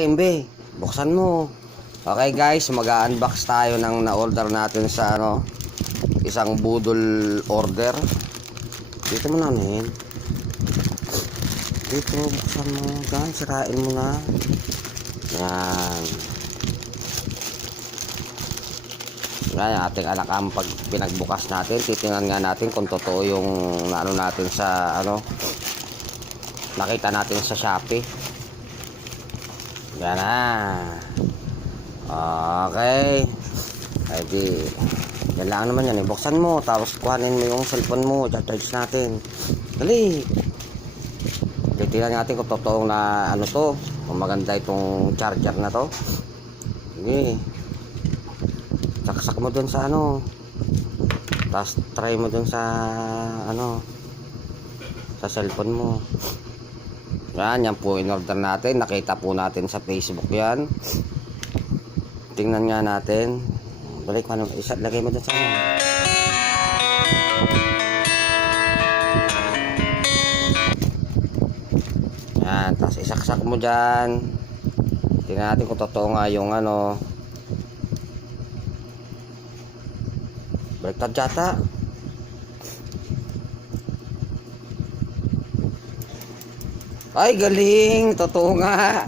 Okay, MB, buksan mo. Okay guys, mag-unbox tayo ng na-order natin sa isang budol order. Dito mo na nahin. Dito, buksan mo. Yan, sirain mo na. Yan. Yan, ating anak ang pag pinagbukas natin. Titingnan nga natin kung totoo yung natin sa nakita natin sa Shopee. Yan na. Okay. Ay di, yan lang naman yan. Buksan mo, tapos kuhanin mo yung cellphone mo. Charge natin. Dali. Titingnan natin kung totoong na to. Kung maganda itong charger na to. Sige. Saksak mo dun sa tapos try mo dun sa sa cellphone mo. Yan po in order natin. Nakita po natin sa Facebook yan. Tingnan nga natin. Balik mo isa, lagay mo dun sa yan, tapos isaksak mo dyan. Tingnan natin kung totoo nga yung baliktad yata. Ay, galing. Totoo nga.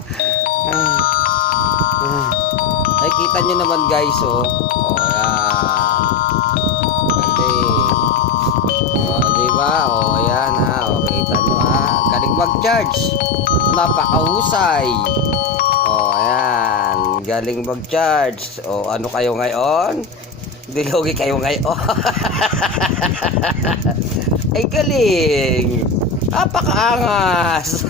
Ay, kita nyo naman guys, oh. Oh, yan. Galing. Oh, diba? Oh, yan ha. Oh, kita nyo ha. Galing mag-charge. Napakahusay. Oh, yan. Galing mag-charge. Oh, ano kayo ngayon? Dilugi kayo ngayon. Ay, galing. Napakaangas.